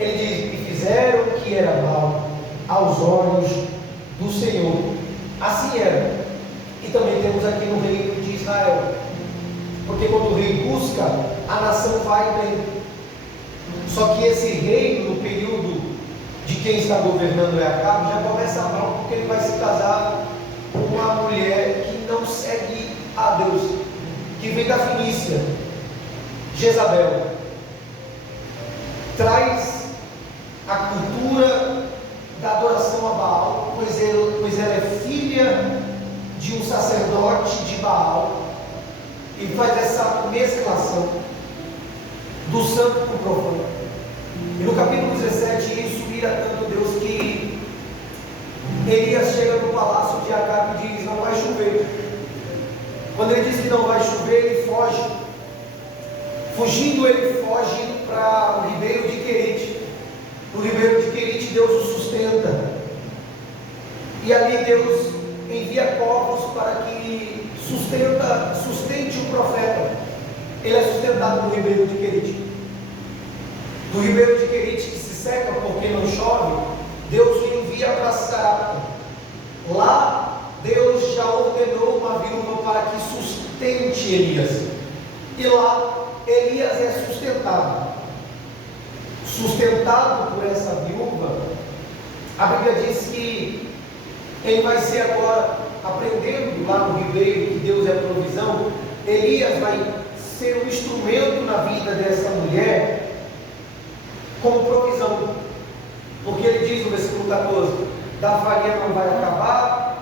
ele diz: e fizeram o que era mal aos olhos do Senhor. Assim era. E também temos aqui no reino de Israel, porque quando o rei busca, a nação vai bem. Só que esse reino, no período de quem está governando é Acabe, já começa mal, porque ele vai se casar com uma mulher que não segue a Deus, que vem da Fenícia, Jezabel. Traz a cultura da adoração a Baal, pois ela é filha de um sacerdote de Baal, e faz essa mesclação do santo com o profano. E no capítulo 17, isso ira tanto Deus que Elias chega no palácio de Acabe e diz: não vai chover. Quando ele diz que não vai chover, ele foge. Fugindo, ele foge para o ribeiro de Querite. No ribeiro de Querite, Deus o sustenta. E ali Deus envia corvos para que sustente o profeta. Ele é sustentado no ribeiro de Querite. Do ribeiro de Querite, que se seca porque não chove, Deus o envia para Sarapta. Lá Deus já ordenou uma viúva para que sustente Elias. E lá Elias é sustentado por essa viúva. A Bíblia diz que ele vai ser agora, aprendendo lá no ribeiro que Deus é provisão. Elias vai ser um instrumento na vida dessa mulher como provisão, porque ele diz no versículo 14: da farinha não vai acabar,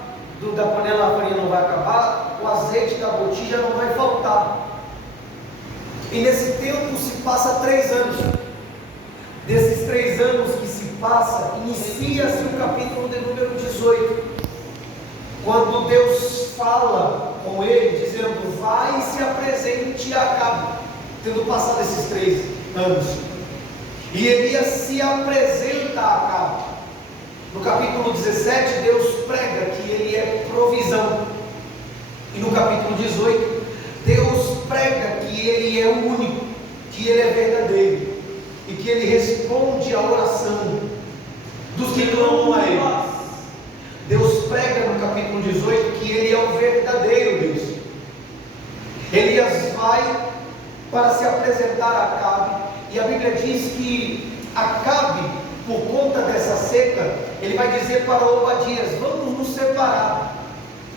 da panela a farinha não vai acabar, o azeite da botija não vai faltar. E nesse tempo se passa 3 anos. Desses 3 anos que se passa, inicia-se o capítulo de número 18, quando Deus fala com ele, dizendo: vai e se apresente a Acabe, tendo passado esses 3 anos. E Elias se apresenta a Acabe. No capítulo 17, Deus prega que ele é provisão. E no capítulo 18, Deus prega que ele é o único, que ele é verdadeiro, e que ele responde à oração dos que clamam a ele. Deus prega no capítulo 18 que ele é o verdadeiro Deus. Elias vai para se apresentar a Acabe, e a Bíblia diz que Acabe, por conta dessa seca, ele vai dizer para Obadias: vamos nos separar.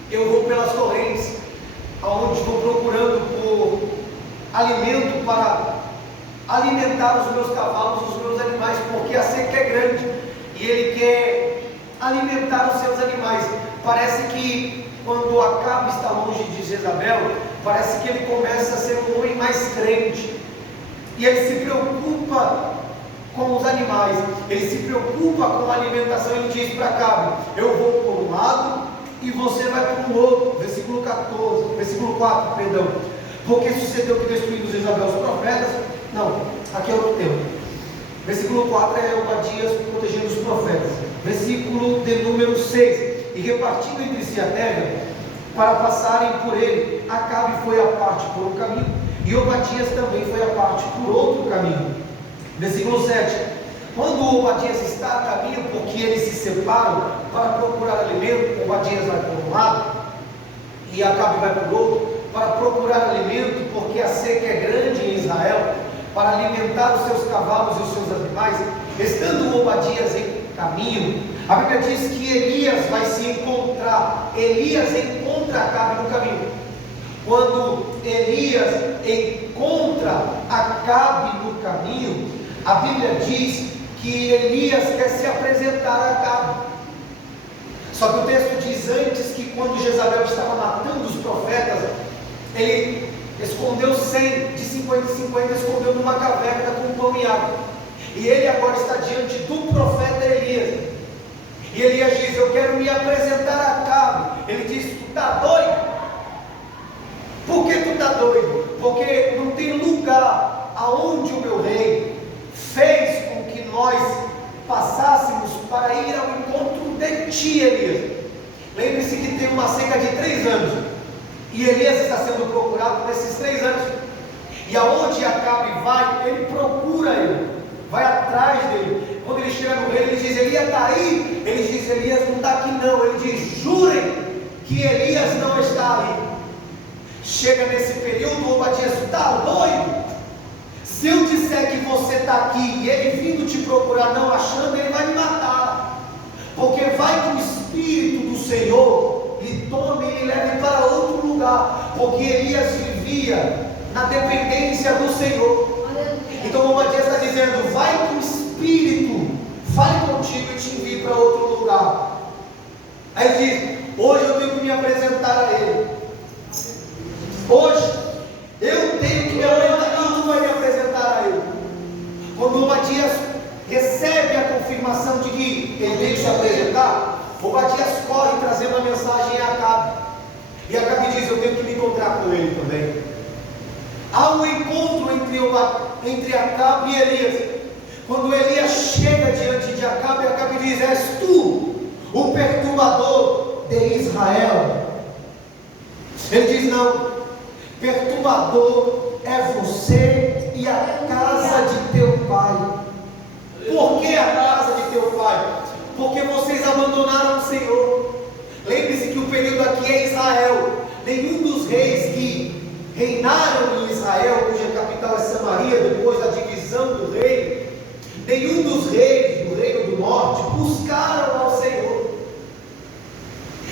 Eu vou pelas correntes, aonde estou procurando por alimento para alimentar os meus cavalos, os meus animais, porque a seca é grande e ele quer alimentar os seus animais. Parece que quando Acabe está longe de Jezabel, parece que ele começa a ser um homem mais crente, e ele se preocupa com os animais, ele se preocupa com a alimentação. Ele diz para Acabe: eu vou por um lado e você vai para o outro. Versículo 4, perdão. Porque sucedeu que destruindo Jezabel os profetas. Não, aqui é outro tempo. Versículo 4 é Obadias protegendo os profetas. Versículo de número 6: e repartindo entre si a terra para passarem por ele, Acabe foi a parte por um caminho, e Obadias também foi a parte por outro caminho. Versículo 7: quando Obadias está a caminho, porque eles se separam para procurar alimento, Obadias vai por um lado e Acabe vai por outro, para procurar alimento, porque a seca é grande em Israel, para alimentar os seus cavalos e os seus animais. Estando Obadias em caminho, a Bíblia diz que Elias vai se encontrar. Elias encontra Acabe no caminho. Quando Elias encontra Acabe no caminho, a Bíblia diz que Elias quer se apresentar a Acabe. Só que o texto diz antes que quando Jezabel estava matando os profetas, ele escondeu 100, de 50 em 50, escondeu numa caverna com pão e água. E ele agora está diante do profeta Elias. E Elias diz: eu quero me apresentar a Acabe. Ele diz: tu está doido? Por que tu está doido? Porque não tem lugar aonde o meu rei fez com que nós passássemos para ir ao encontro de ti, Elias. Lembre-se que tem uma seca de 3 anos, e Elias está sendo procurado nesses 3 anos. E aonde Acabe vai, ele procura ele, vai atrás dele, está aí? Ele diz: Elias não está aqui não. Ele diz: jurem que Elias não está aí. Chega nesse período, Obadias: está doido? Se eu disser que você está aqui e ele vindo te procurar não achando, ele vai me matar. Porque vai que o Espírito do Senhor lhe tome e lhe leve para outro lugar. Porque Elias vivia na dependência do Senhor. Então Obadias está dizendo: vai que o Espírito fale contigo e te envie para outro lugar. Aí diz: hoje eu tenho que me apresentar a ele. Hoje eu tenho que me apresentar. Quem vai me apresentar a ele? Quando Obadias recebe a confirmação de que ele tem que se apresentar, Obadias corre trazendo a mensagem a Acabe. E Acabe diz: eu tenho que me encontrar com ele também. Há um encontro entre Acabe e Elias. Quando Elias chega diante de Acabe, Acabe diz: és tu o perturbador de Israel? Ele diz: não, perturbador é você e a casa de teu pai. Por que a casa de teu pai? Porque vocês abandonaram o Senhor. Lembre-se que o período aqui é Israel. Nenhum dos reis que reinaram em Israel, cuja capital é Samaria, depois da divisão do reino, nenhum dos reis do reino do norte buscaram ao Senhor.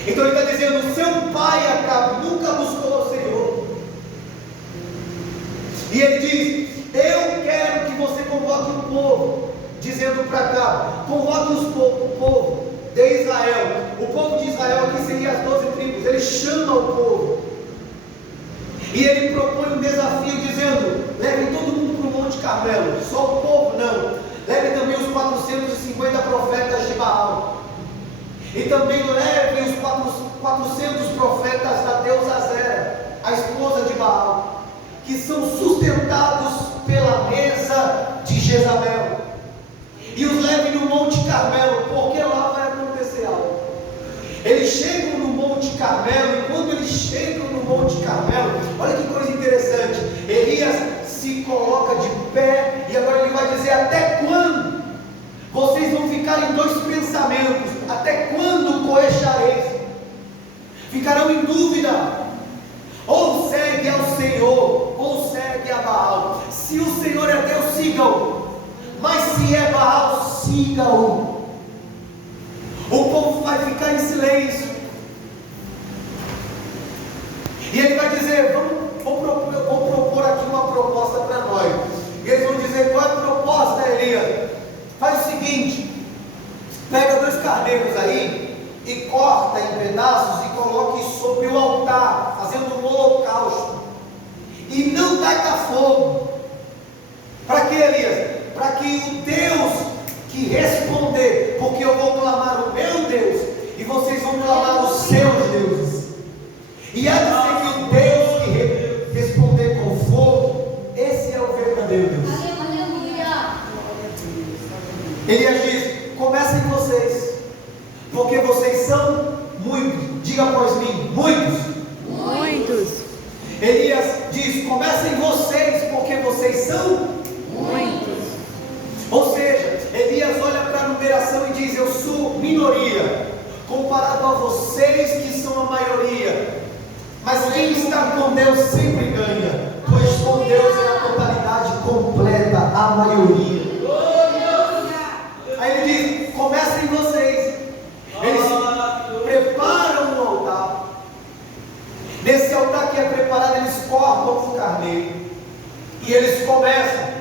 Então ele está dizendo: seu pai Acabe nunca buscou ao Senhor. E ele diz: eu quero que você convoque o povo, dizendo para Acabe: convoque o povo de Israel. O povo de Israel aqui seria as 12 tribos. Ele chama o povo e ele propõe um desafio, dizendo: leve todo mundo para o Monte Carmelo. Só o povo não, leve também os 450 profetas de Baal, e também leve os 400 profetas da deusa Azera, a esposa de Baal, que são sustentados pela mesa de Jezabel, e os leve no Monte Carmelo, porque lá vai acontecer algo. Eles chegam no Monte Carmelo, e quando eles chegam no Monte Carmelo, olha que coisa interessante, Elias se coloca de pé, e agora ele vai dizer: até quando vocês vão ficar em dois pensamentos? Até quando coechareis? Ficarão em dúvida: ou segue ao Senhor, ou segue a Baal. Se o Senhor é Deus, sigam, mas se é Baal, sigam. O povo vai ficar em silêncio, e ele vai dizer: vou propor aqui uma proposta para nós. E eles vão dizer: qual é a proposta, Elias? Faz o seguinte, pega 2 carneiros aí e corta em pedaços e coloque sobre o altar, fazendo um holocausto, e não taca fogo. Para que, Elias? Para que o Deus que responder, porque eu vou clamar o meu Deus e vocês vão clamar os seus deuses, e há de ser que o Deus que responder com fogo, esse é o verdadeiro Deus. Elias diz: comecem vocês, porque vocês são muitos. Diga após mim: muitos. Muitos. Elias diz: comecem vocês, porque vocês são Muitos. Ou seja, Elias olha para a numeração e diz: eu sou minoria, comparado a vocês que são a maioria. Mas quem está com Deus sempre ganha, pois com Deus é a totalidade completa, a maioria. Aí ele diz: comecem vocês. Eles preparam um altar. Nesse altar que é preparado, eles cortam o carneiro, e eles começam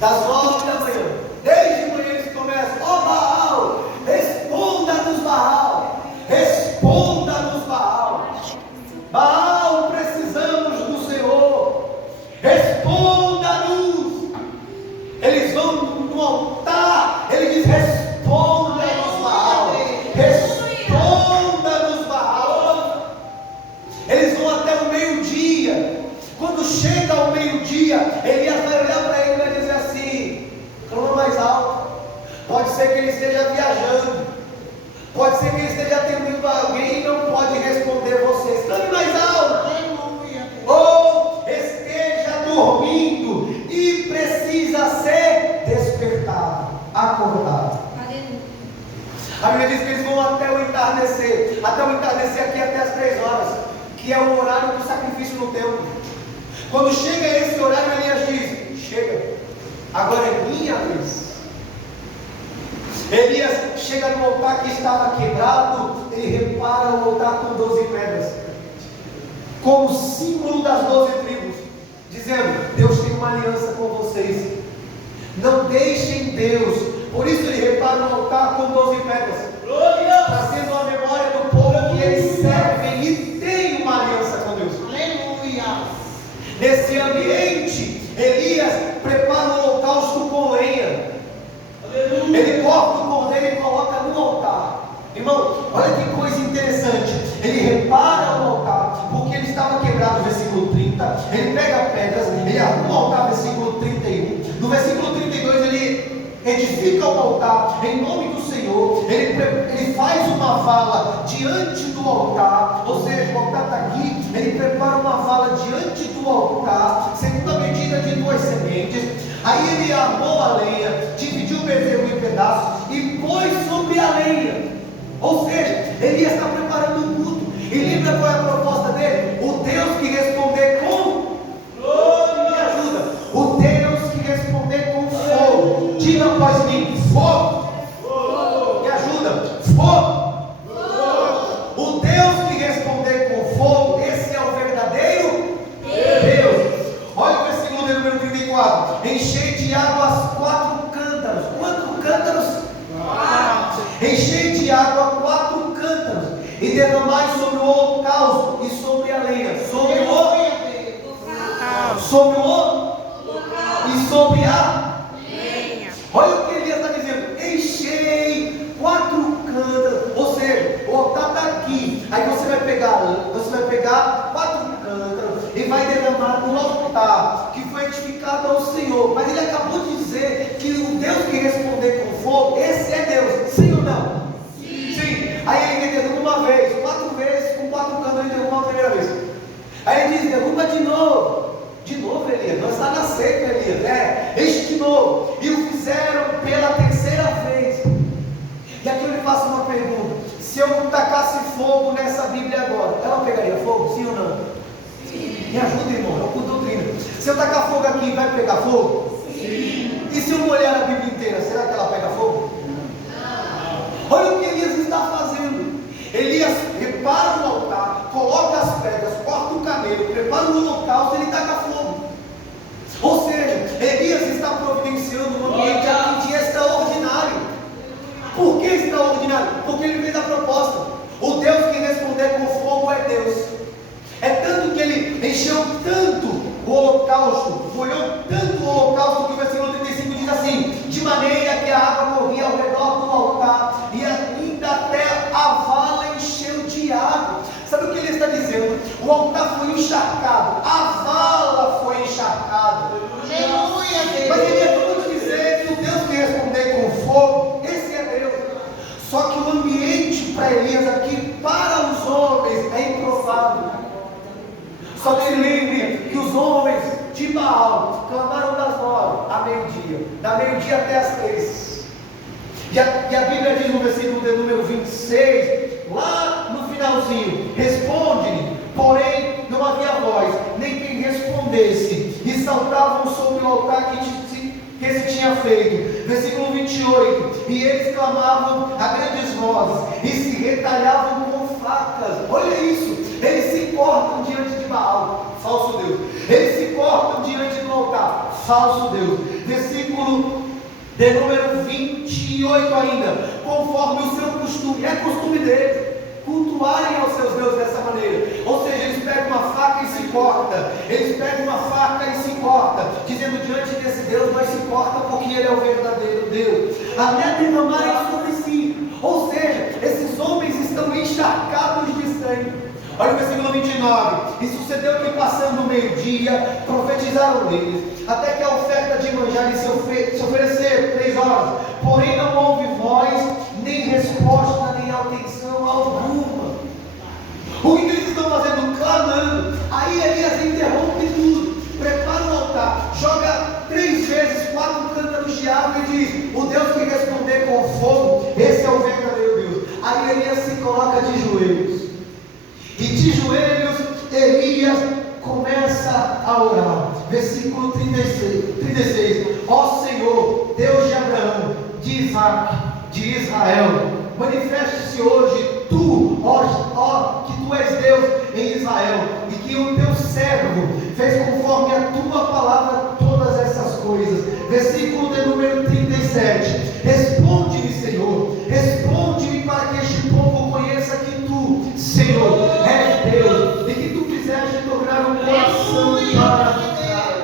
das 9 da manhã. Desde manhã eles começam: ó Baal, responda-nos, Baal, responda-nos, Baal. Baal, precisamos do Senhor, responda-nos. Eles vão no altar, ele diz: responda-nos, Baal, responda-nos, Baal. Eles vão até o meio-dia. Quando chega ao meio-dia, Elias vai olhar para ele e vai dizer assim: clama mais alto. Pode ser que ele esteja viajando, pode ser que ele esteja atendendo a alguém e não pode responder vocês. Clame mais alto. Ou esteja dormindo e precisa ser despertado, acordado. A Bíblia diz que eles vão até o entardecer aqui até as 3 horas, que é o horário do sacrifício no templo. Quando chega esse horário, Elias diz: chega, agora é minha vez. Elias chega no altar que estava quebrado, ele repara o altar com 12 pedras, como símbolo das 12 tribos, dizendo: Deus tem uma aliança com vocês, não deixem Deus. Por isso ele repara o altar com 12 pedras, trazendo a memória do povo que eles servem e tem uma aliança com Deus. Aleluia. Nesse ambiente, Elias prepara o holocausto com lenha. Ele corta o cordeiro e coloca no altar. Irmão, olha que coisa interessante. Ele repara o altar, porque ele estava quebrado, versículo 30. Ele pega pedras, ele arruma o altar, versículo 31. No versículo 32 ele edifica o altar em nome do Senhor. Ele faz uma vala diante do altar, ou seja, o altar está aqui. Ele prepara uma vala diante do altar, segundo a medida de 2 sementes. Aí ele armou a lenha, dividiu o bezerro em pedaços e pôs sobre a lenha. Ou seja, Elias está preparando um culto. E lembra qual é a proposta dele? O Deus que responder com fogo. Me ajuda. O Deus que responder com fogo. Diga após mim: fogo. Me ajuda. Fogo. O Deus que responder com fogo, esse é o verdadeiro Deus. Olha o versículo de número 34. Enchei de água as 4 cântaros. Quantos cântaros? 4. Enchei de água 4 cântaros e derramai sobre o holocausto e sobre a lenha. Sobre o e sobre a lenha. Olha o que Elias está dizendo: enchei 4 cântaros. Ou seja, o altar está aqui. Aí você vai pegar 4 cântaros e vai derramar no altar que foi edificado ao Senhor. Mas ele acabou de dizer que o Deus que responder com fogo, esse é Deus. Sim ou não? Sim. Aí ele derrama uma vez, 4 vezes, com 4 cântaros ele derruma a primeira vez. Aí ele diz: derruma de novo. De novo, Elias, não está na seca, Elias. Enche de novo. E o fizeram pela 3ª vez. E aqui eu lhe faço uma pergunta: se eu tacasse fogo nessa Bíblia agora, ela pegaria fogo? Sim ou não? Sim. Me ajuda, irmão, é o culto doutrina. Se eu tacar fogo aqui, vai pegar fogo? Sim. E se eu molhar a Bíblia inteira, será que ela pega fogo? Não. Olha o que Elias está fazendo. Elias repara o altar, coloca as pedras, corta o camelo, prepara o holocausto, ele taca fogo. Ou seja, Elias está providenciando um ambiente aqui de extraordinário. Por que extraordinário? Porque ele fez a proposta. O Deus que responder com fogo é Deus. É tanto que ele encheu tanto o holocausto, molhou tanto o holocausto, que o versículo 35 diz assim: de maneira que a água corria ao redor do altar, e ainda até a vala encheu de água. Sabe o que ele está dizendo? O altar foi encharcado, a vala foi encharcada. Aleluia. Mas ele acabou de dizer que o Deus que responder com fogo, esse é Deus. Só que o ambiente para Elias aqui, para os homens, é improvável. Só que se lembre que os homens de Baal clamaram das 9 a meio-dia, da meio-dia até as 3. E a Bíblia diz no versículo de número 26, lá no finalzinho: responde-lhe, porém não havia voz, nem quem respondesse, e saltavam sobre o altar que se tinha feito. Versículo 28, e eles clamavam a grandes vozes, e se retalhavam com facas. Olha isso, eles se cortam diante de Baal, falso Deus. Eles se cortam diante do altar, falso Deus. Versículo de número 28 ainda, conforme o seu costume, é costume deles, cultuarem aos seus deuses dessa maneira. Ou seja, eles pegam uma faca e se cortam. Eles pegam uma faca e se cortam, dizendo: diante desse Deus nós se corta, porque Ele é o verdadeiro Deus. Até derramarem sobre si. Ou seja, esses homens estão encharcados de sangue. Olha o versículo 29. E sucedeu que, passando o meio-dia, profetizaram eles, até que a oferta de manjar lhe se oferecer 3 horas. Porém não houve voz, nem resposta, nem atenção alguma. O que eles estão fazendo? Clamando. Aí Elias interrompe tudo, prepara o altar, joga 3 vezes 4 cântaros de água e diz: o Deus que responder com fogo, esse é o verdadeiro de joelhos, Elias começa a orar. Versículo 36. Ó Senhor, Deus de Abraão, de Isaac, de Israel, manifeste-se hoje tu, ó, que tu és Deus em Israel, e que o teu servo fez conforme a tua palavra todas essas coisas. Versículo de número 37. Responde-me, Senhor, responde-me, para que este povo conheça que tu, Senhor, és Deus, e que tu fizeste tornar o coração para trás.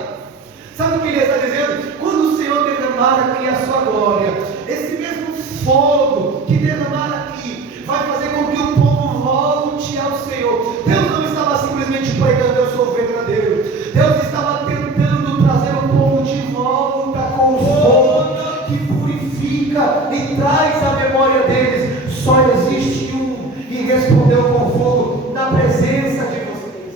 Sabe o que ele está dizendo? Quando o Senhor derramar aqui a sua glória, esse mesmo fogo que derramar aqui vai fazer com que o povo volte ao Senhor. Deus não estava simplesmente pregando eu sou verdadeiro. Deus estava tentando trazer o povo de volta com o fogo que purifica e traz à memória deles. Só existe um, e respondeu com fogo na presença de vocês.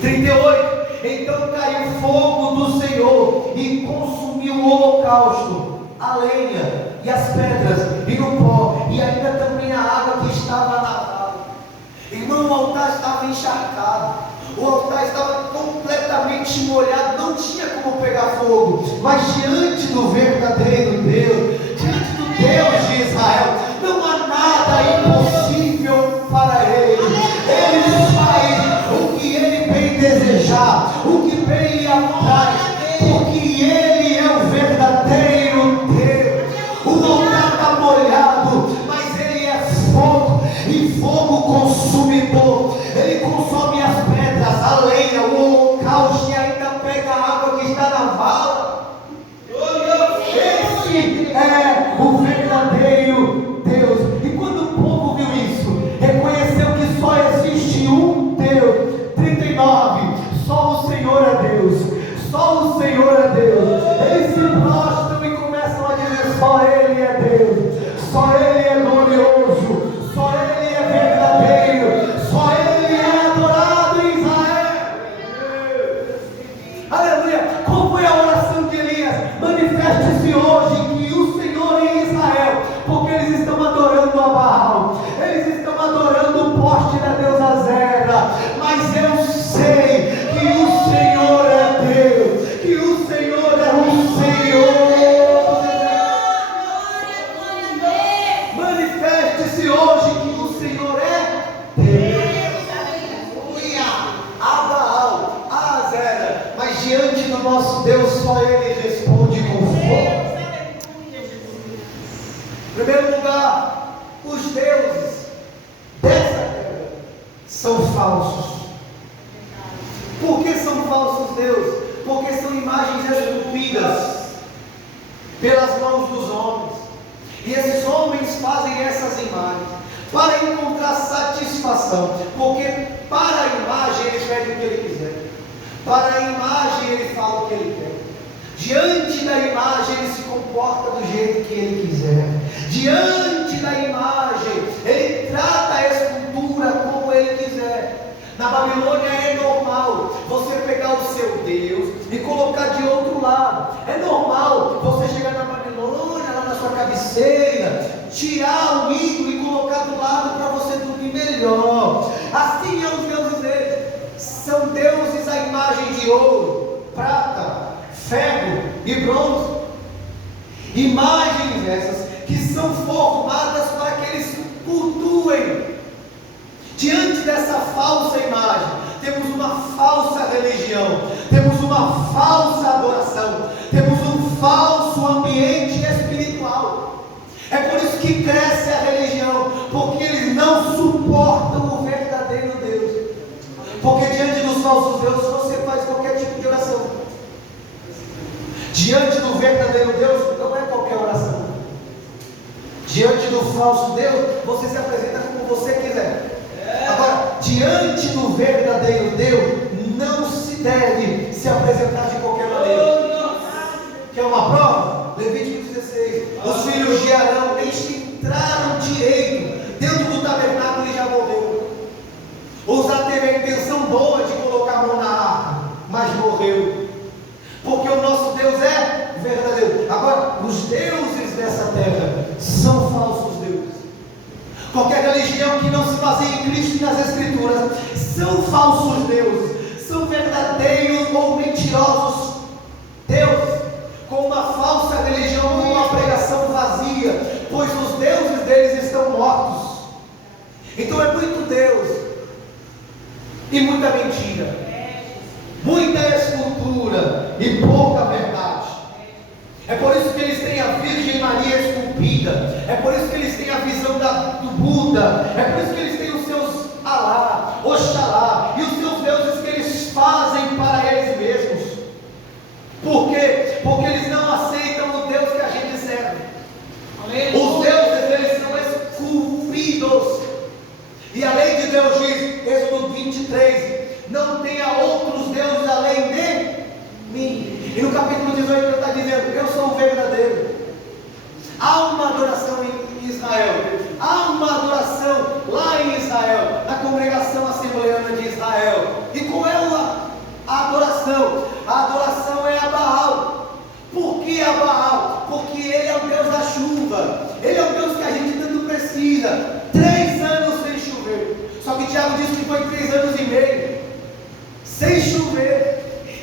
38. Então caiu fogo do Senhor e consumiu o holocausto, a lenha e as pedras e no pó, e ainda também a água que estava na vala. Irmão, o altar estava encharcado, o altar estava completamente molhado, não tinha como pegar fogo. Mas diante do verdadeiro Deus, diante do Deus de Israel, não há nada impossível para Ele. Ele faz o que Ele bem desejar, o que bem lhe apraz, porque Ele é o verdadeiro Deus. O altar está molhado, mas Ele é fogo, e fogo consumidor. Ele consome as pedras, a lenha, o holocausto, e ainda pega a água que está na vala. Esse é o verdadeiro Deus. E quando o povo viu isso, reconheceu que só existe um Deus. 39. Só o Senhor é Deus. Só o Senhor é Deus. Eles se prostram e começam a dizer: só Ele é Deus. Só Ele é glorioso. Só Ele é verdadeiro. Só Ele é adorado em Israel. Aleluia. Qual foi a oração de Elias? Manifeste-se hoje que o Senhor é em Israel, porque eles estão adorando a Baal, eles estão adorando o poste da deusa Zera. Mas eu sei que o Senhor é Deus, que o Senhor é o Senhor. Manifeste-se hoje que o Senhor é Deus. A Baal, a Zera, mas diante do nosso Deus só Ele responde com fogo. Em primeiro lugar, os deuses dessa terra são falsos. Por que são falsos deuses? Porque são imagens esculpidas pelas mãos dos homens. E esses homens fazem essas imagens para encontrar satisfação. Porque para a imagem ele pede o que ele quiser. Para a imagem ele fala o que ele quer. Diante da imagem ele se comporta do jeito que ele quiser. Diante da imagem ele trata a escultura como ele quiser. Na Babilônia é normal você pegar o seu Deus e colocar de outro lado. É normal você chegar na Babilônia, lá na sua cabeceira, tirar o ídolo e colocar do lado para você dormir melhor. Assim é os deuses deles. São deuses à imagem de ouro, prata, ferro e bronze. Imagens essas que são formadas para que eles cultuem. Diante dessa falsa imagem, temos uma falsa religião, temos uma falsa adoração, temos um falso ambiente espiritual. É por isso que cresce a religião, porque eles não suportam o verdadeiro Deus. Porque diante dos falsos deuses você faz qualquer tipo de oração. Diante do verdadeiro Deus não é qualquer oração. Diante do falso Deus você se apresenta como você quiser. Agora, diante do verdadeiro Deus, não se deve se apresentar de qualquer maneira. Quer uma prova? Levítico 16. Os filhos de Arão nem entraram direito dentro do tabernáculo e já morreu. Usa teve a intenção boa de colocar a mão na arca, mas morreu. Porque o nosso Deus é verdadeiro. Agora, os deuses dessa terra são falsos deuses. Qualquer religião que não se baseie em Cristo e nas Escrituras são falsos deuses, são verdadeiros ou mentirosos deuses, com uma falsa religião, com uma pregação vazia, pois os deuses deles estão mortos. Então é muito Deus e muita mentira, muita escultura e pouca verdade. É por isso que eles têm a Virgem Maria esculpida, é por isso que eles têm a visão do Buda, é por isso que eles têm os seus Alá, Oxalá e os seus deuses que eles fazem para eles mesmos. Por quê? Porque eles não aceitam o Deus que a gente serve. Os deuses deles são esculpidos, e a lei de Deus diz, Êxodo 23, não tenha outros deuses além de mim. E no capítulo 18 ele está dizendo, eu sou o verdadeiro. Há uma adoração em Israel, há uma adoração lá em Israel, na congregação assembleana de Israel. E qual é a adoração? A adoração é a Baal. Por que a Baal? Porque ele é o Deus da chuva, ele é o Deus que a gente tanto precisa. 3 anos sem chover, só que Tiago disse que foi 3 anos e meio sem chover.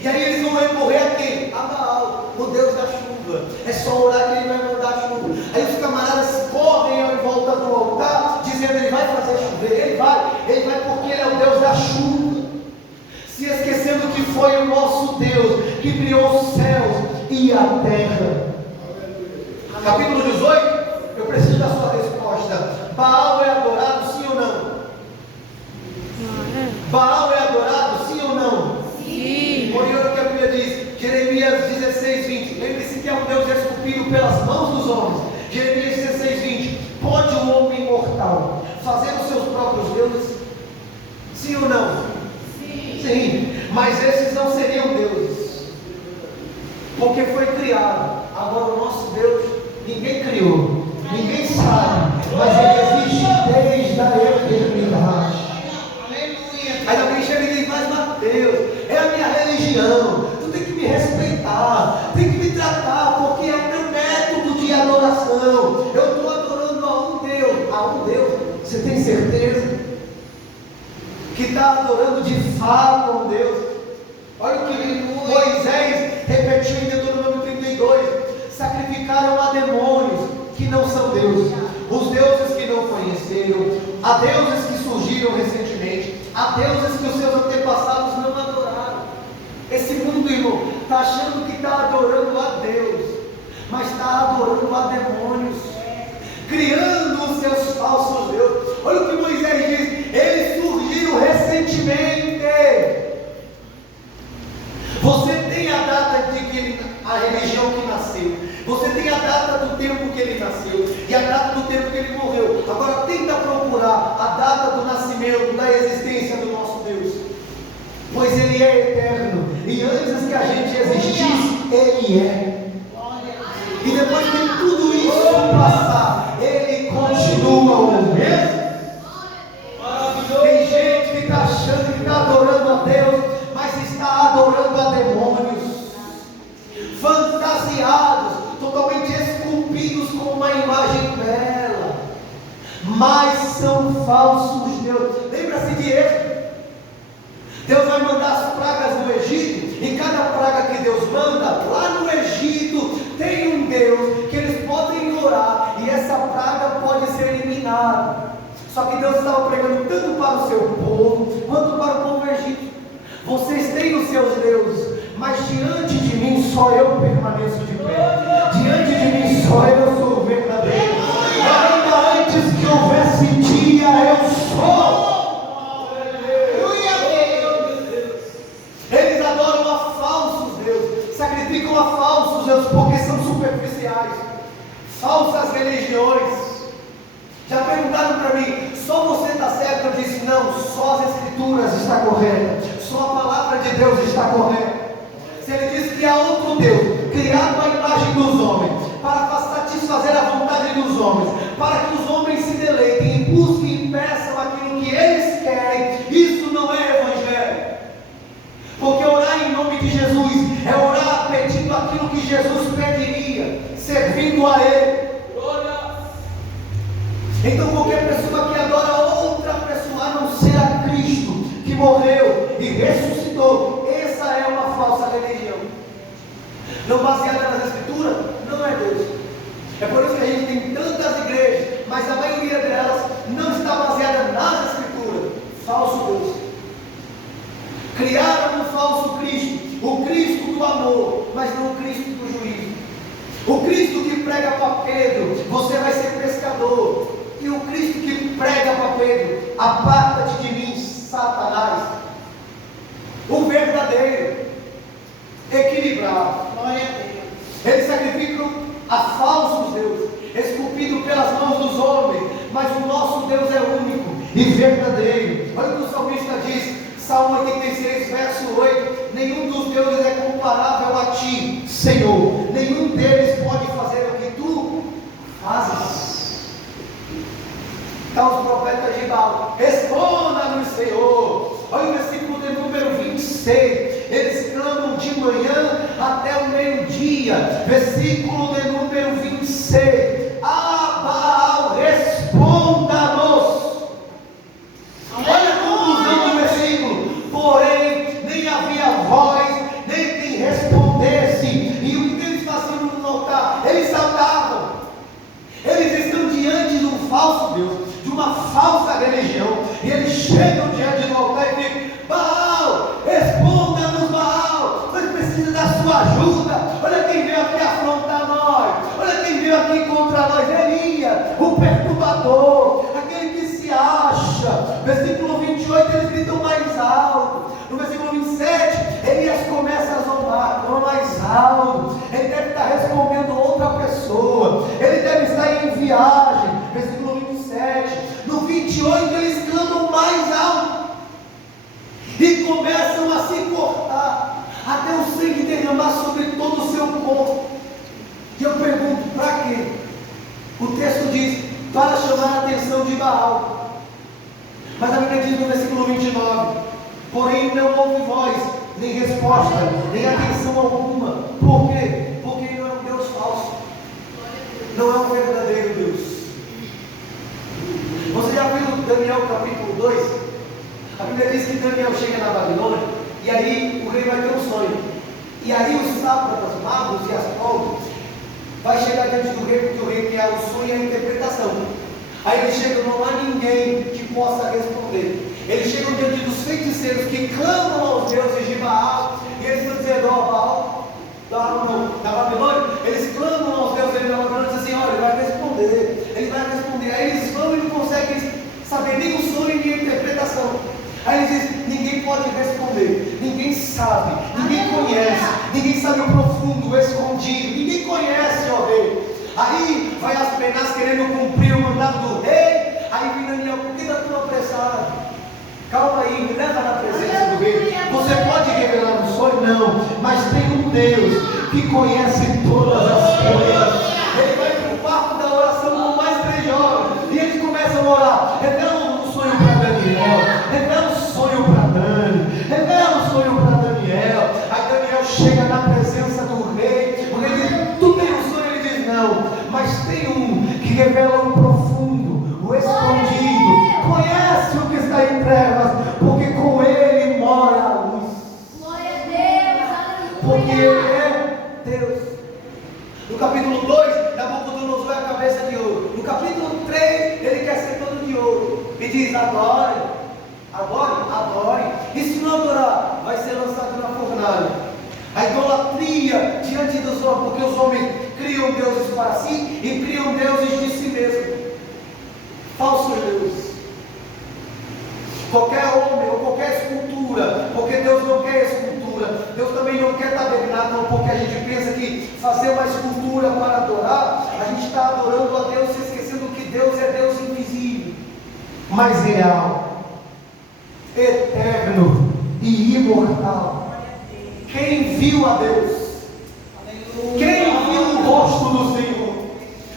E aí eles vão recorrer a quem? A Baal, o Deus da chuva. É só orar que ele vai mandar chuva. Aí os camaradas correm em volta do altar, dizendo, ele vai fazer chover. Ele vai porque ele é o Deus da chuva, se esquecendo que foi o nosso Deus que criou os céus e a terra. Capítulo 18, eu preciso da sua resposta. Baal é adorado, sim ou não? Baal é adorado, sim ou não? Olha o que a Bíblia diz, Jeremias 16, 20. Lembre-se que é um Deus esculpido pelas mãos dos homens. Jeremias 16, 20. Pode o homem mortal fazer os seus próprios deuses? Sim ou não? Sim. Mas esses não seriam deuses, porque foi criado. Agora o nosso Deus, ninguém criou, ninguém sabe, mas ele existe desde a eternidade. Aí alguém chega e diz, mas Mateus, é a minha religião, tu tem que me respeitar, tem que me tratar, porque é o meu método de adoração. Eu estou adorando a um Deus. A um Deus? Você tem certeza que está adorando de fato a um Deus? Olha o que Moisés repetiu em Deuteronômio 32: sacrificaram a demônios que não são deuses, os deuses que não conheceram, a deuses que surgiram recentemente, a deuses que os seus antepassados não adoraram. Esse mundo, irmão, está achando que está adorando a Deus, mas está adorando a demônios, criando os seus falsos deuses. Olha o que Moisés diz: eles surgiram recentemente. Você tem a data de que a religião que nasceu, você tem a data do tempo que ele nasceu e a data do tempo que ele morreu. Agora tenta procurar a data do nascimento, da existência do nosso Deus, pois ele é eterno, e antes que a gente existisse, ele é. E depois de tudo isso passar, ele continua o mesmo. Tem gente que está achando que está adorando a Deus, mas está adorando a demônios, fantasiados, totalmente esculpidos com uma imagem bela, mas são falsos deuses. Lembra-se de Êxodo? Deus vai mandar as pragas no Egito, e cada praga que Deus manda, lá no Egito tem um Deus que eles podem orar, e essa praga pode ser eliminada. Só que Deus estava pregando tanto para o seu povo, quanto para o povo egípcio: vocês têm os seus deuses, mas diante de mim só eu permaneço de pé, diante de mim só eu sou o verdadeiro, ainda antes que houvesse dia eu sou. Eles adoram a falsos deuses, sacrificam a falsos deuses, porque são superficiais, falsas religiões. Já perguntaram para mim: só você está certo? Eu disse: não, só as Escrituras está correta, só a palavra de Deus está correta. Se ele diz que há outro Deus, criado à imagem dos homens, para satisfazer a vontade dos homens, para que os homens se deleitem e busquem e peçam aquilo que eles querem, isso não é evangelho. Porque orar em nome de Jesus é orar pedindo aquilo que Jesus pediria, servindo a Ele. Então qualquer pessoa que morreu e ressuscitou. Essa é uma falsa religião. Não baseada nas Escrituras, não é Deus. É por isso que a gente tem tantas igrejas, mas a maioria delas não está baseada nas Escrituras. Falso Deus. Criaram um falso Cristo, o Cristo do amor, mas não o Cristo do juízo. O Cristo que prega para Pedro, você vai ser pescador. E o Cristo que prega para Pedro, aparta-te de mim, Satanás. O verdadeiro, equilibrado. Glória a Deus. Eles sacrificam a falsos deuses, esculpido pelas mãos dos homens, mas o nosso Deus é único e verdadeiro. Olha o que o salmista diz, Salmo 86, verso 8: nenhum dos deuses é comparável a ti, Senhor, nenhum deles pode fazer o que tu fazes. Então os profetas de Baal, responda-nos, Senhor. Olha o versículo de número 26, eles clamam de manhã até o meio-dia. Versículo de número 26, Baal, responda-nos. Olha a conclusão do versículo, porém nem havia voz, nem quem respondesse. E o que eles faziam no altar? Eles saltavam. Eles estão diante de um falso Deus, de uma falsa religião, e eles chegam diante do altar e dizem: Baal, responda-nos, Baal, nós precisamos da sua ajuda. Olha quem veio aqui afrontar nós, olha quem veio aqui contra nós, Elias, o perturbador, aquele que se acha. Versículo 28, eles gritam mais alto. No versículo 27, Elias começa a zombar, não mais alto. Ele deve estar respondendo outra pessoa, ele deve estar em viagem. Versículo 27, no 28, eles clamam mais alto e começam a se cortar, até o sangue derramar sobre todo o seu corpo. E eu pergunto, para quê? O texto diz, para chamar a atenção de Baal. Mas a Bíblia diz no versículo 29, porém não houve voz, nem resposta, nem atenção alguma. Por quê? Porque ele não é um Deus falso, não é um verdadeiro Deus. Você já viu Daniel capítulo 2? A Bíblia diz que Daniel chega na Babilônia, e aí o rei vai ter um sonho. E aí os sátrapas, magos e astrólogos vai chegar diante do rei, porque o rei quer o sonho e a interpretação. Aí eles chegam, não há ninguém que possa responder. Eles chegam diante dos feiticeiros que clamam aos deuses de Baal, e eles estão dizendo: Baal, da Babilônia, eles clamam aos deuses da Babilônia e dizem assim: olha, ele vai responder, ele vai responder. Aí eles vão e não conseguem saber nem o sonho nem a interpretação. Aí eles dizem: ninguém pode responder, ninguém sabe, ninguém conhece, ninguém sabe o profundo, o escondido, ninguém conhece, ó rei. Aí vai as penas querendo cumprir o mandato do rei. Aí vem Daniel: por que está tão apressado? Calma aí, me leva na presença do rei. Você pode revelar um sonho? Não, mas tem um Deus que conhece todas as coisas. Ele vai para o quarto da oração com mais 3 jovens, e eles começam a orar: revela um sonho para Daniel, revela um sonho para Dani, revela um sonho para Daniel. Aí Daniel chega na presença do rei. O rei diz: tu tem um sonho? Ele diz: não, mas tem um que revela o profundo, o escondido, conhece o que está em trevas, porque com ele mora a luz. Glória a Deus. Porque ele é Deus. No capítulo 2, Nabucodonosor é a cabeça de ouro. No capítulo 3, ele quer ser todo de ouro. E diz: adore, adore, adore. E se não adorar, vai ser lançado na fornalha. A idolatria diante dos homens, porque os homens criam deuses para si e criam deuses de si mesmos. Falsos deuses. Qualquer homem ou qualquer escultura, porque Deus não quer escultura, Deus também não quer tabernáculo, porque a gente pensa que fazer uma escultura para adorar, a gente está adorando a Deus, se esquecendo que Deus é Deus invisível, mas real, eterno e imortal. Quem viu a Deus? Quem viu o rosto do Senhor?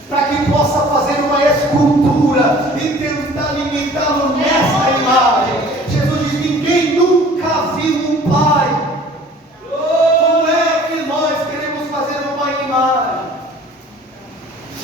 Para que possa fazer uma escultura e tentar limitá-lo nessa imagem. Jesus diz: ninguém nunca viu um Pai. Como é que nós queremos fazer uma imagem?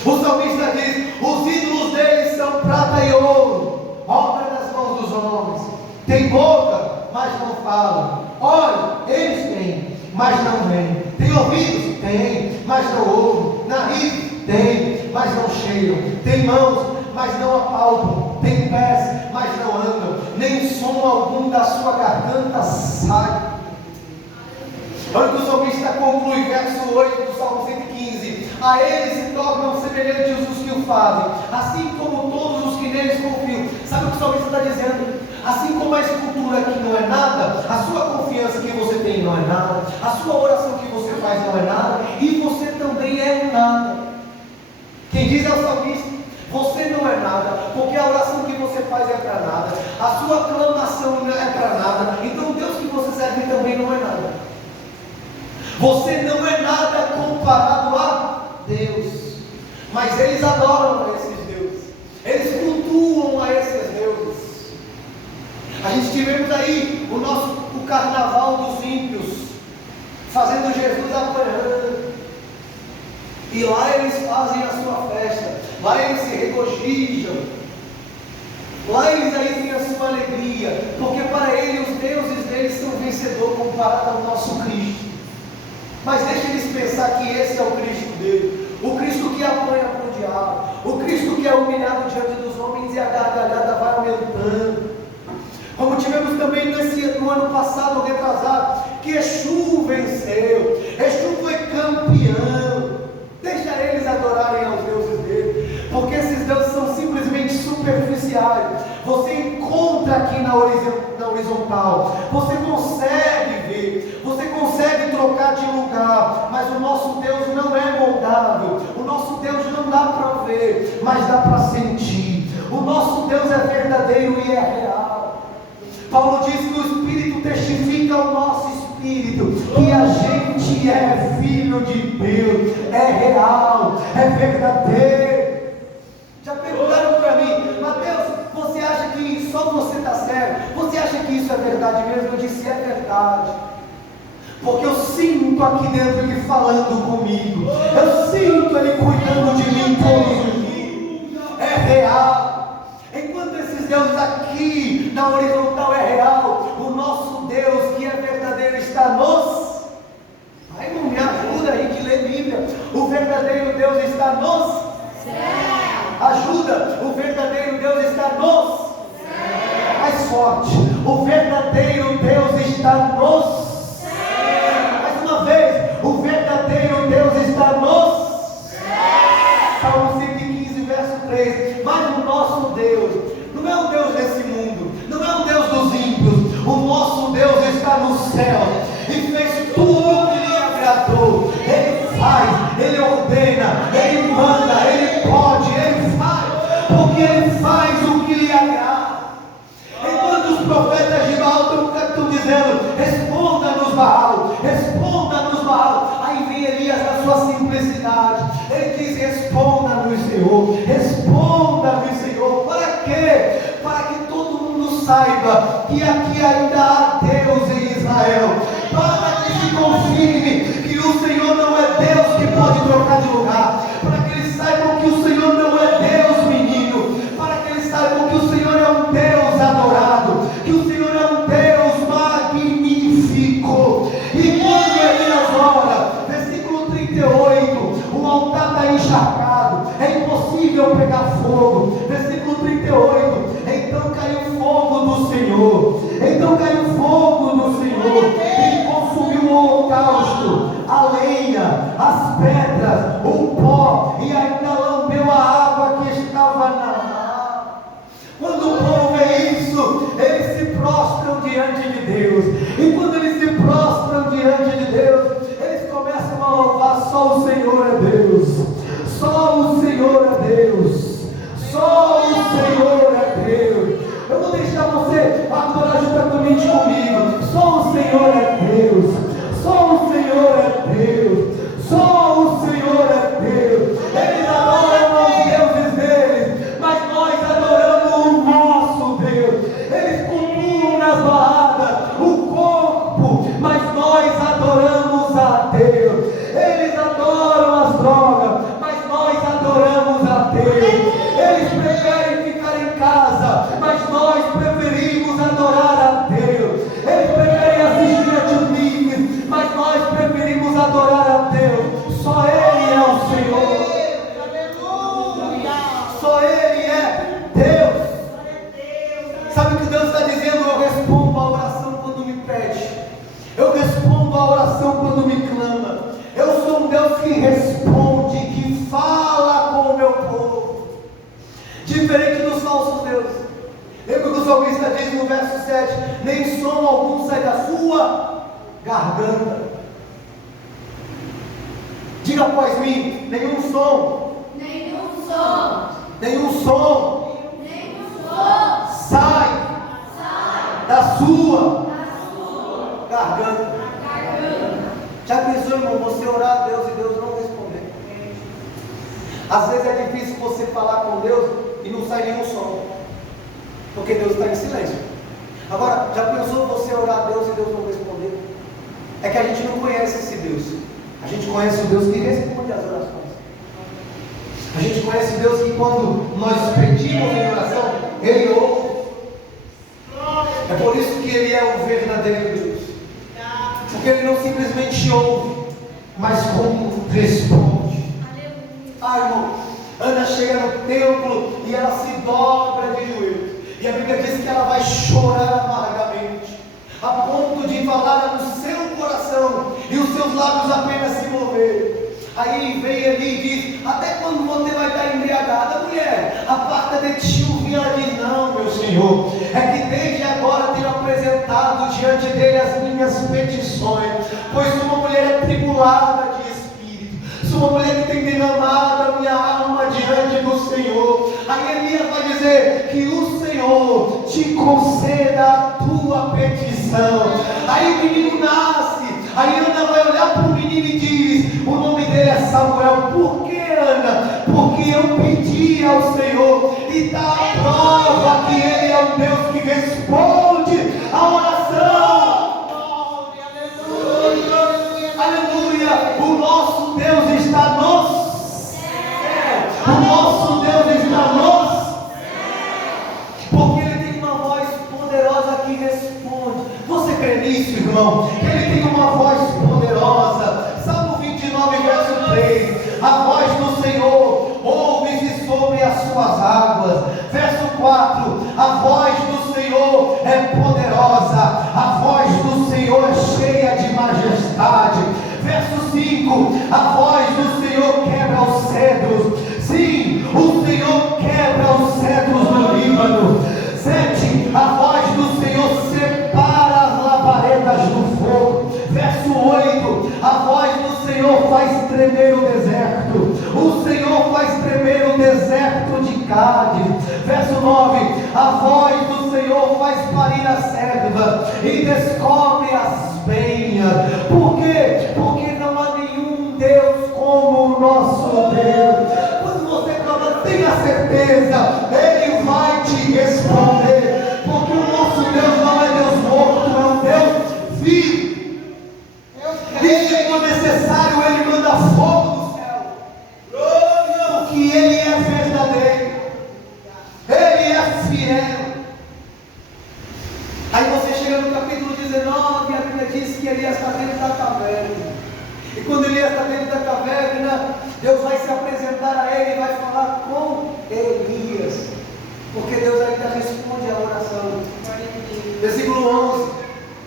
O salmista diz: os ídolos deles são prata e ouro, obra das mãos dos homens. Tem boca, mas não falam. Olha, eles têm, mas não veem. Tem ouvidos? Tem, mas não ouvem. Nariz? Tem, mas não cheiram. Tem mãos, mas não apalpam. Tem pés, mas não andam. Nem som algum da sua garganta sai. Olha o que o salmista conclui, verso 8 do Salmo 115. A eles se tornam semelhantes os que o fazem, assim como todos os que neles confiam. Sabe o que o salmista está dizendo? Assim como a escultura aqui não é nada, a sua confiança que você tem não é nada, a sua oração que você faz não é nada, e você também é nada. Quem diz é o salmista: você não é nada, porque a oração que você faz é para nada, a sua clamação não é para nada, então o Deus que você serve também não é nada. Você não é nada comparado a Deus, mas eles adoram a esses deuses, eles cultuam a esses deuses. A gente tivemos aí o carnaval dos ímpios, fazendo Jesus apanhando, e lá eles fazem a sua festa, lá eles se regozijam, lá eles aí têm a sua alegria, porque para eles os deuses deles são vencedores comparado ao nosso Cristo. Mas deixa eles pensar que esse é o Cristo dele, o Cristo que apanha para o diabo, o Cristo que é humilhado diante dos homens e a gargalhada vai aumentando. Como tivemos também no ano passado, retrasado, que Exu venceu, Exu foi campeão. Deixa eles adorarem aos deuses dele, porque esses deuses são simplesmente superficiais. Você encontra aqui na horizontal, você consegue ver, você consegue trocar de lugar, mas o nosso Deus não é moldável, o nosso Deus não dá para ver, mas dá para sentir. O nosso Deus é verdadeiro e é real. Paulo diz que o Espírito testifica ao nosso Espírito que a gente é filho de Deus, é real, é verdadeiro. Já perguntaram para mim: Mateus, você acha que só você está certo? Você acha que isso é verdade mesmo? Eu disse: é verdade, porque eu sinto aqui dentro Ele falando comigo, eu sinto Ele cuidando de mim todos os dias, é real. Enquanto esses deuses aqui na horizontal é real, o nosso Deus que é verdadeiro está nos... Ai, não me ajuda aí que lê Bíblia. O verdadeiro Deus está nos céus. Ajuda, o verdadeiro Deus está nos céus. Mais forte, o verdadeiro Deus está nos céus. Mais uma vez, o verdadeiro Deus está nos céus. Salmo 115, verso 3. Mas o nosso Deus não é o Deus desse mundo, não é o Deus dos ímpios. O nosso Deus está no céu e fez tudo o que lhe agradou. Ele faz, Ele ordena, Ele manda, Ele pode, Ele faz, porque Ele faz o que lhe agrada. Enquanto os profetas de Baal estão dizendo: responda-nos, Baal, responda-nos, Baal. Aí vem Elias na sua simplicidade, ele diz: responda-nos, Senhor, responda-nos, Senhor. Para quê? Para que todo mundo saiba que aqui ainda há Deus em Israel, para que se confirme que o Senhor não é Deus que pode trocar de lugar, para que eles saibam que o Senhor não é Deus menino, para que eles saibam que o Senhor é um Deus adorado, que o Senhor é um Deus magnífico. E quando Elias ora, versículo 38, o altar está encharcado, é impossível pegar fogo. Versículo 38, então caiu fogo do Senhor, então caiu fogo do Senhor, ele consumiu o holocausto, a lenha, as pedras, o pó, e ainda lambeu a água que estava na mar. Quando o povo vê isso, eles se prostram diante de Deus, e quando eles se prostram diante de Deus, eles começam a louvar: só o Senhor é Deus, só o Senhor é Deus, só o Senhor é Deus. Eu vou deixar você adorar juntamente comigo. Só o Senhor é Deus, só o Senhor é Deus, só o Senhor é salmista diz no verso 7: nem som algum sai da sua garganta. Diga após mim: nenhum som. Nenhum som. Nenhum som. Nenhum som. Sai da sua garganta. Já pensou, irmão, você orar a Deus e Deus não responder? Às vezes é difícil você falar com Deus e não sai nenhum som, porque Deus está em silêncio. Agora, já pensou você orar a Deus e Deus não responder? É que a gente não conhece esse Deus. A gente conhece o Deus que responde às orações. A gente conhece o Deus que quando nós pedimos em oração, Ele ouve. É por isso que Ele é o verdadeiro Deus. Porque Ele não simplesmente ouve, mas como responde. Ah, irmão, Ana chega no templo e ela se dobra de joelhos. E a Bíblia diz que ela vai chorar amargamente, a ponto de falar no seu coração e os seus lábios apenas se moverem. Aí vem ele e diz: até quando você vai estar embriagada? Mulher, aparta de ti o vinho. Ela diz: não, meu Senhor, é que desde agora tenho apresentado diante dele as minhas petições, pois sou uma mulher atribulada de espírito, sou uma mulher que tem derramado a minha alma diante do Senhor. Aí Elias vai dizer: que o Senhor te conceda a tua petição. Aí o menino nasce. Aí Ana vai olhar para o menino e diz: o nome dele é Samuel. Por que, Ana? Porque eu pedi ao Senhor, e dá a prova que Ele é o Deus que responde a oração. Aleluia, aleluia. O nosso Deus está no céu. O nosso Deus está no céu. Porque Ele tem uma voz poderosa que responde. Você crê nisso, irmão? Ele tem uma voz poderosa. Salmo 29, verso 3: a voz do Senhor ouve-se sobre as suas águas. Verso 4: a voz do Senhor é poderosa, a voz do Senhor é cheia de majestade. Verso 5: a voz do Senhor quebra os cedros. Sim, o Senhor quebra os cedros do Líbano. 7: a voz do Senhor separa as labaredas do fogo. Verso 8: a voz do Senhor faz tremer o deserto. O Senhor faz tremer o deserto de Cádiz. Verso 9: a voz do Senhor faz parir a serva e descobre as penhas. Por quê? Porque não há nenhum Deus como o nosso Deus. Quando você clama, tenha certeza, Ele vai te responder. Porque o nosso Deus não é Deus morto, é um Deus vivo. E se for necessário, Ele manda fogo do céu. Porque Ele é verdadeiro, Ele é fiel. Aí você chega no capítulo 19, a Bíblia diz que Elias está dentro da caverna. E quando Elias está dentro da caverna, Deus vai se apresentar a ele e vai falar com Elias. Porque Deus ainda responde a oração. Versículo 11: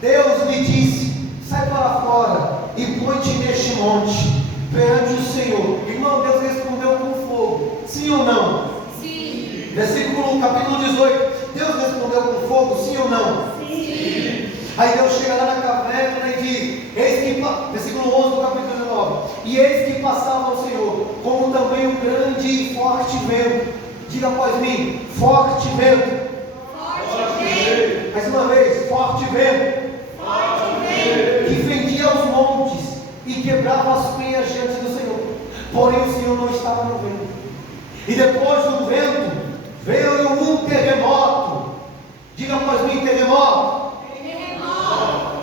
Deus lhe disse: sai para fora e põe-te neste monte perante o Senhor. Irmão, Deus respondeu com fogo. Sim ou não? Sim. Capítulo 18: Deus respondeu com fogo, sim ou não? Sim. Aí Deus chega lá na caverna e diz, versículo 11 do capítulo 19: e eis que passava o Senhor, como também um grande e forte vento. Diga após mim: forte vento. Forte vento. Mais uma vez: forte vento. Forte vento. Que fendia os montes e quebrava as penhas diante do Senhor. Porém o Senhor não estava no vento. E depois do vento veio um terremoto. Diga após mim: terremoto.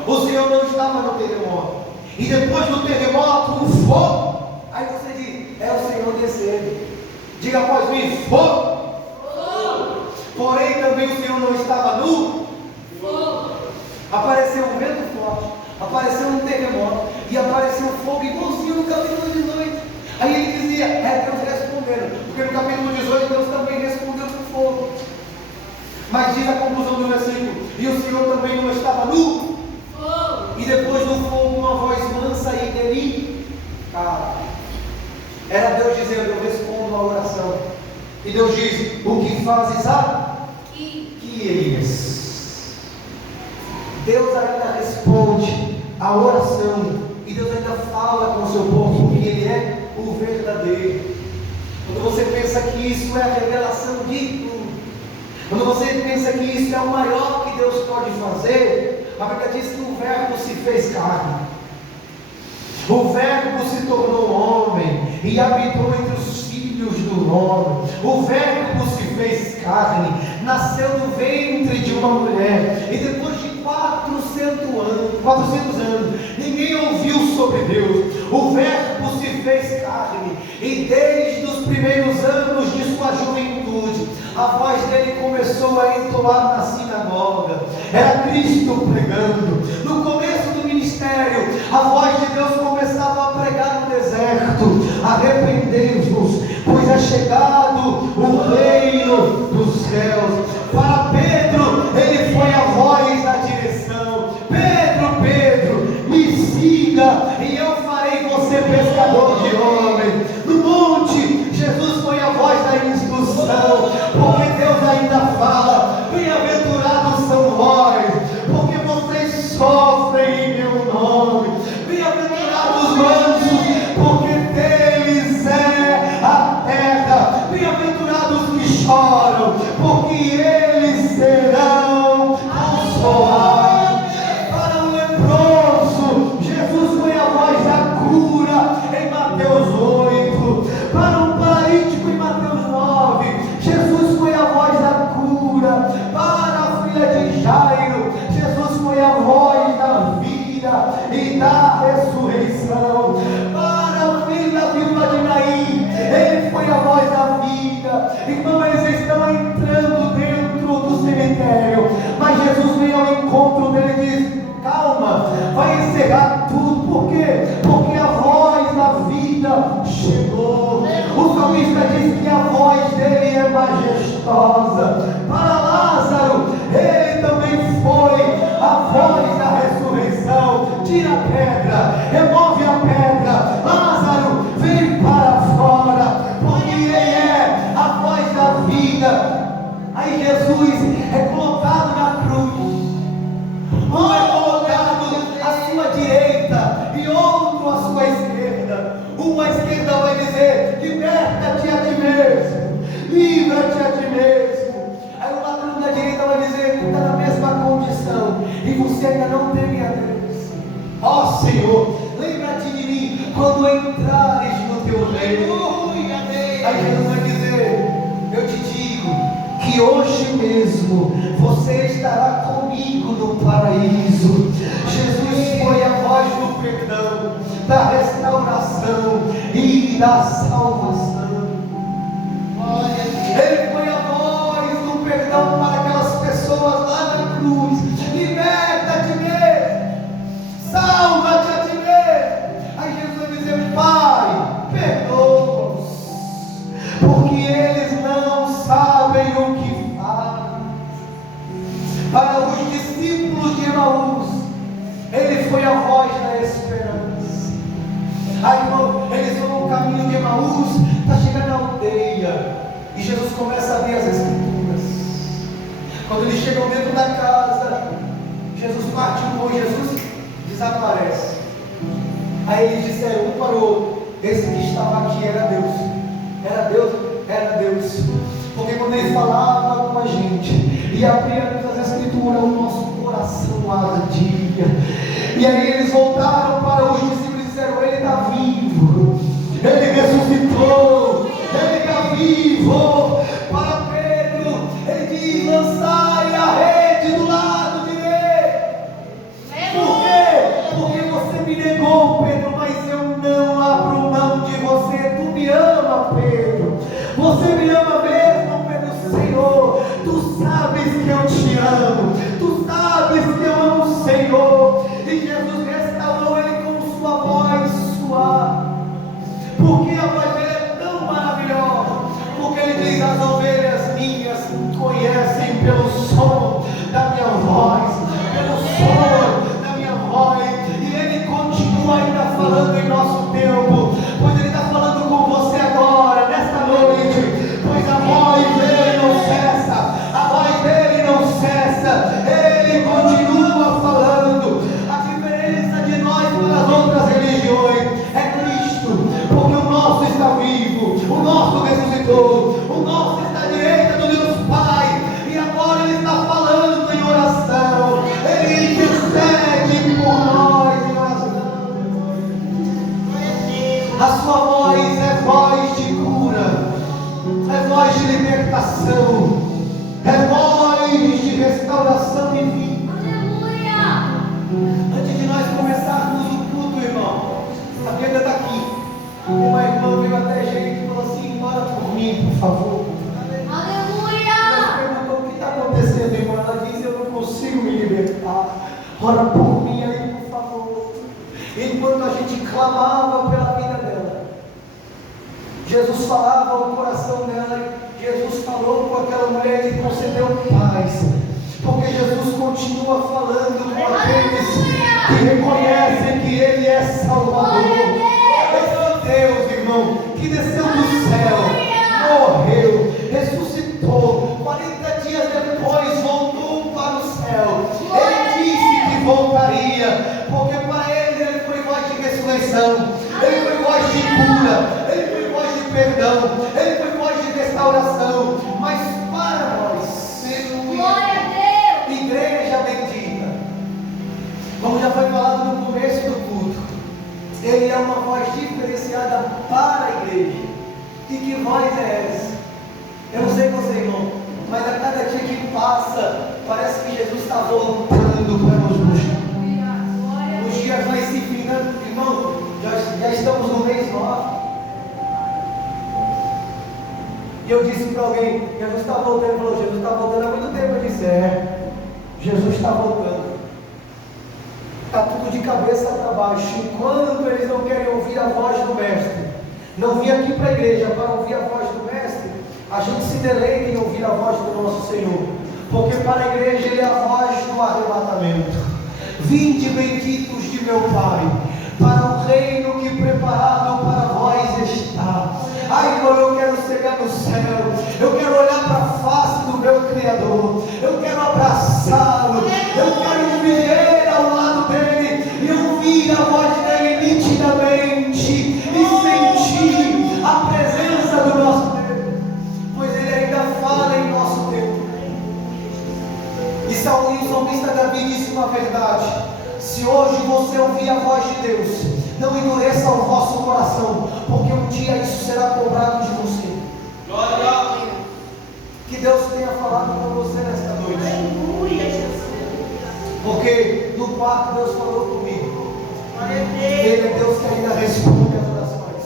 O Senhor não estava no terremoto. E depois do terremoto, um fogo. Aí você diz: é o Senhor descendo. Diga após mim: fogo. Porém também o Senhor não estava no fogo. Apareceu um vento forte, apareceu um terremoto e apareceu um fogo igualzinho no capítulo 18. Aí ele dizia: é Deus respondendo. Porque no capítulo 18 Deus também respondeu com fogo. Mas diz a conclusão do versículo: e o Senhor também não estava no fogo. E depois do fogo, uma voz mansa e delicada. Era Deus dizendo: eu respondo a oração. E Deus diz: o que fazes aqui? e Elias. Deus ainda responde a oração, e Deus ainda fala com o seu povo, porque Ele é o verdadeiro. Quando você pensa que isso é a revelação de tudo, quando você pensa que isso é o maior que Deus pode fazer, a Bíblia diz que o Verbo se fez carne. O Verbo se tornou homem e habitou entre os filhos do homem. O Verbo se fez carne, nasceu do ventre de uma mulher, e depois de 400 anos, ninguém ouviu sobre Deus. O Verbo se fez carne, e desde os primeiros anos de sua juventude, a voz dele começou a entoar na sinagoga. Era Cristo pregando. No começo do ministério, a voz de Deus começava a pregar no deserto: arrependei-vos, pois é chegado o reino dos céus. Para Pedro, ele foi a voz da direção: Pedro, Pedro, me siga e eu farei você pescador de homens. No monte, Jesus foi a voz da instrução, porque Deus ainda fala: bem-aventurados são vós, porque vocês sofrem em meu nome. Bem-aventurados mansos, porque deles é a terra. Bem-aventurados que choram, porque eles serão consolados. Para o leproso, Jesus foi a voz da cura em Mateus 8. Para o paralítico em Mateus 9, Jesus foi a voz da cura. Para a filha de Jairo, Jesus foi a voz da vida e da ressurreição. Para o filho da viúva de Naim, ele foi a voz da vida. Então eles estão entrando dentro do cemitério, mas Jesus vem ao encontro dele e diz: calma, vai encerrar tudo. Por quê? Porque a voz da vida chegou. O salmista diz que a voz dele é majestosa. Para Lázaro, ele também foi a voz da ressurreição. Tira a pedra, remove a pedra, Lázaro, vem para fora, porque ele é a voz da vida. Aí Jesus é colocado na cruz. Um é colocado à sua direita e outro à sua esquerda. Um à esquerda vai dizer: liberta-te a ti mesmo, livra-te a ti mesmo. Aí o ladrão da direita vai dizer: tu está na mesma condição e você ainda não teme a Deus. Ó Senhor, lembra-te de mim quando entrares no teu reino. Aí Jesus vai dizer: eu te digo que hoje mesmo você estará comigo no paraíso. Jesus foi a voz do perdão, da restauração e da salvação. Ele foi a voz do perdão para aquelas pessoas lá na cruz: liberta-te mesmo, salva-te a ti mesmo. Aí Jesus vai dizer: Pai, perdoa-os, porque eles não sabem o que fazem. Para os discípulos de Emaús, ele foi a voz da esperança. Aí eles vão no caminho de Emaús, está chegando na aldeia, e Jesus começa a ver as escrituras. Quando eles chegam dentro da casa, Jesus parte o pão, Jesus desaparece. Aí eles disseram um para o outro: esse que estava aqui era Deus. Era Deus, era Deus. Porque quando ele falava com a gente e abria as escrituras, o nosso coração ardia. E aí eles voltaram para os discípulos e disseram: ele está vivo, ele ressuscitou, ele está vivo. Para Pedro, ele diz: lançai a rede do lado direito. Por quê? Porque você me negou, Pedro, mas eu não abro mão de você. Tu me ama, Pedro. Você me ama mesmo, Pedro. Senhor, tu sabes que eu te amo, tu sabes que eu amo o Senhor. E Jesus restaurou ele com sua voz suave. Porque a voz dele é tão maravilhosa, porque ele diz: as ovelhas minhas conhecem pelo som da minha voz, pelo som da minha voz. E ele continua ainda falando em nosso tempo, pois ele está falando com você agora, nesta noite. Pois a voz dele não cessa, a voz dele não cessa. ressuscitou. O nosso está à direita do Deus Pai. E agora Ele está falando em oração. Ele intercede por nós em oração. A sua voz é voz de cura, é voz de libertação, é voz de restauração e vida. Antes de nós começarmos o culto, irmão, a Bíblia está aqui. Uma irmã veio até a gente e falou assim: ora por mim, por favor. Nós perguntou o que está acontecendo, irmão. Ela diz: eu não consigo me libertar. Ora por mim aí, por favor. Enquanto a gente clamava pela vida dela, Jesus falava ao coração dela. Jesus falou com aquela mulher e concedeu paz. Porque Jesus continua falando com aqueles que reconhecem que Ele é Salvador. Esse Deus, irmão, que desceu do céu, morreu, ressuscitou, 40 dias depois voltou para o céu. Ele disse que voltaria, porque para Ele foi voz de ressurreição, Ele foi voz de cura, Ele foi voz de perdão, Ele foi voz de restauração. Mas para nós, igreja bendita, como já foi falado no começo do culto, Ele é uma voz diferenciada para a igreja. E que voz é essa? Eu não sei você, irmão, mas a cada dia que passa, parece que Jesus está voltando para nos buscar. Os dias vai se finando, irmão, já estamos no mês 9. E eu disse para alguém: Jesus está voltando. Ele falou: Jesus está voltando há muito tempo. Eu disse: Jesus está voltando. Está tudo de cabeça para baixo. Enquanto eles não querem ouvir a voz do Mestre, não vim aqui para a igreja para ouvir a voz do Mestre, a gente se deleita em ouvir a voz do nosso Senhor, porque para a igreja Ele é a voz do arrebatamento. Vinde, benditos de meu Pai, para o reino que preparado para vós está. Ai, irmão, eu quero chegar no céu, eu quero olhar para a face do meu Criador, eu quero abraçá-lo, eu quero viver ao lado dele e ouvir a voz dele nitidamente e sentir a presença do nosso Deus, pois ele ainda fala em nosso tempo. E o salmista Davi disse uma verdade: se hoje você ouvir a voz de Deus, não endureça o vosso coração, porque um dia isso será cobrado de você. Glória! Que Deus tenha falado com você nesta noite. Aleluia, Jesus. Porque no quarto Deus falou comigo. Ele é Deus que ainda responde as orações.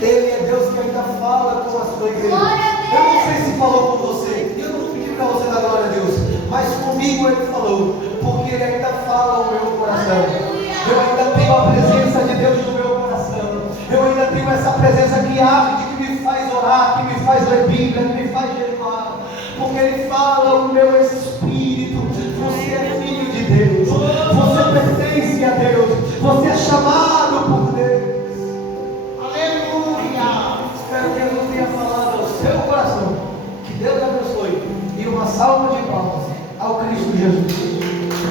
Ele é Deus que ainda fala com a sua igreja. Eu não sei se falou com você, eu não pedi para você dar glória a Deus, mas comigo Ele falou, porque Ele ainda fala ao meu coração. Eu ainda tenho a presença de Deus no meu coração. Eu ainda tenho essa presença que arde, que me faz orar, que me faz ler Bíblia, que me faz jejuar. Porque Ele fala ao meu espírito: você é filho de Deus, você pertence a Deus, você é chamado por Deus. Aleluia! Espero que Jesus tenha falado ao seu coração. Que Deus abençoe. E uma salva de palmas ao Cristo Jesus.